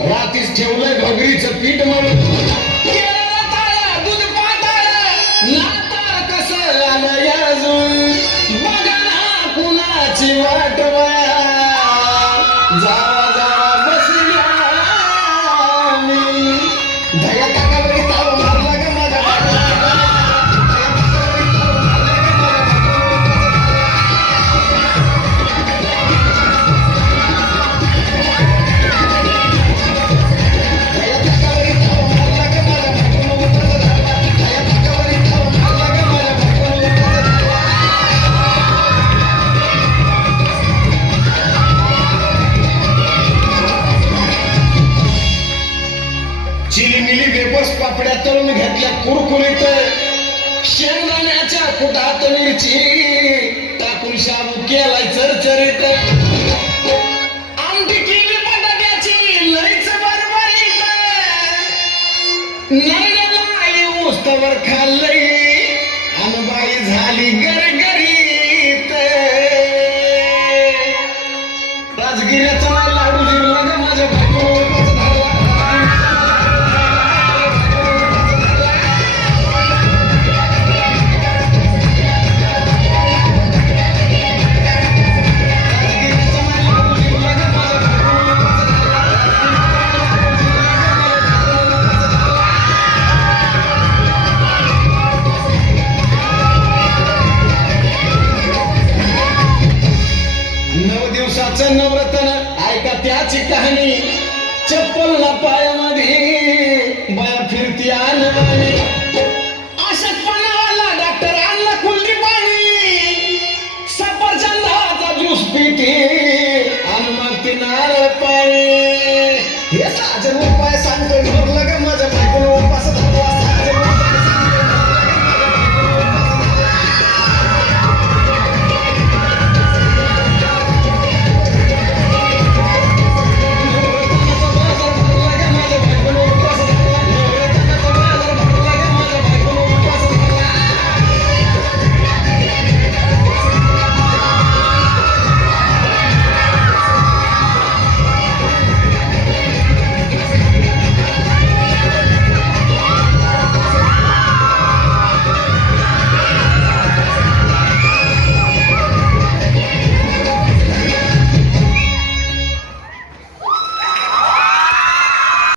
रात्रीच ठेवलंय भगरीचं पीठ म्हणून दूध पाताळ नाता कसं आलं अजून बघा ना कुणाची वाट जावा जावा बसल्या मी धया काकावरी ताव मारला ग माझ्या चिलीमिली वेपस पापड्या तळून घेतल्या कुरकुरीत शेंगदाण्याच्या कुटात मिरची टाकून शाबू केलाय चरचरीत आमटी केली बटाट्याची लईच बरबरीत नरड्याला उस्तवर खाल्लंय अनबाई झाली गरगरीत राजगिऱ्याचा नाही लाडू जिरला ग माझ्या बायको नवरत्न ऐका त्याची कहाणी चप्पल ना पायामध्ये बाया फिरती आणवानी अशक्तपणावाला डॉक्टर आणला कुल्ली पाणी सफरचंदाचा ज्यूस पिती आणि मग ती नारळ पाणी हे साजन उपाय सांगतोय